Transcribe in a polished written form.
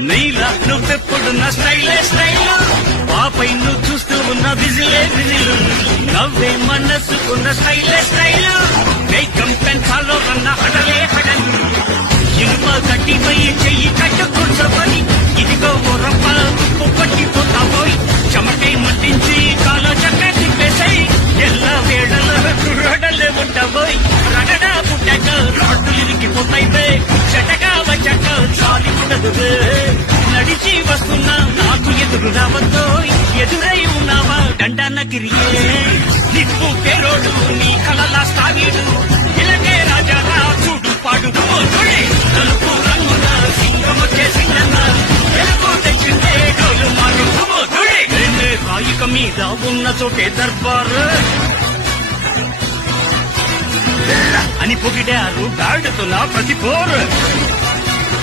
నీలా నువ్వెప్పుడున్న స్టైలే స్టైలు పాపై నువ్వు చూస్తూ ఉన్న విజిలే విజిలు నవ్వే మనసుకున్న స్టైలే స్టైలు వేగం పెంచాలో అన్న హడలే హడలు ఇనుప గట్టిపై చెయ్యి కట్టు కూర్చోబోయి ఇదిగో రప్ప తుప్పు పట్టిపోతాబోయ్ చెమటే మట్టించి కాలో చక్క తిప్పేసాయి ఎల్ల వేడలో రడలే ఉంటాబోయ్ రగడా పుట్టాక రాడ్డులు ఇరిగిపోతాయి బే చెటగా వచ్చాక చాలి ఉండదు నడిచి వస్తున్నా నాకు ఎదురు రావద్దో ఎదురై ఉన్నావా దండాన గిరియే నిప్పు పేరోడు నీ కలలా సాగీడు ఇలాగే రాజారా చూడు పాడు నలుపు రంగున సింగం వచ్చే సింగన్న ఎలుగు తెచ్చిందే డోలు మారు రాయిక మీద ఉన్న చోటే దర్బారు అని పొగిడారు గాడుతున్న ప్రతి పోరు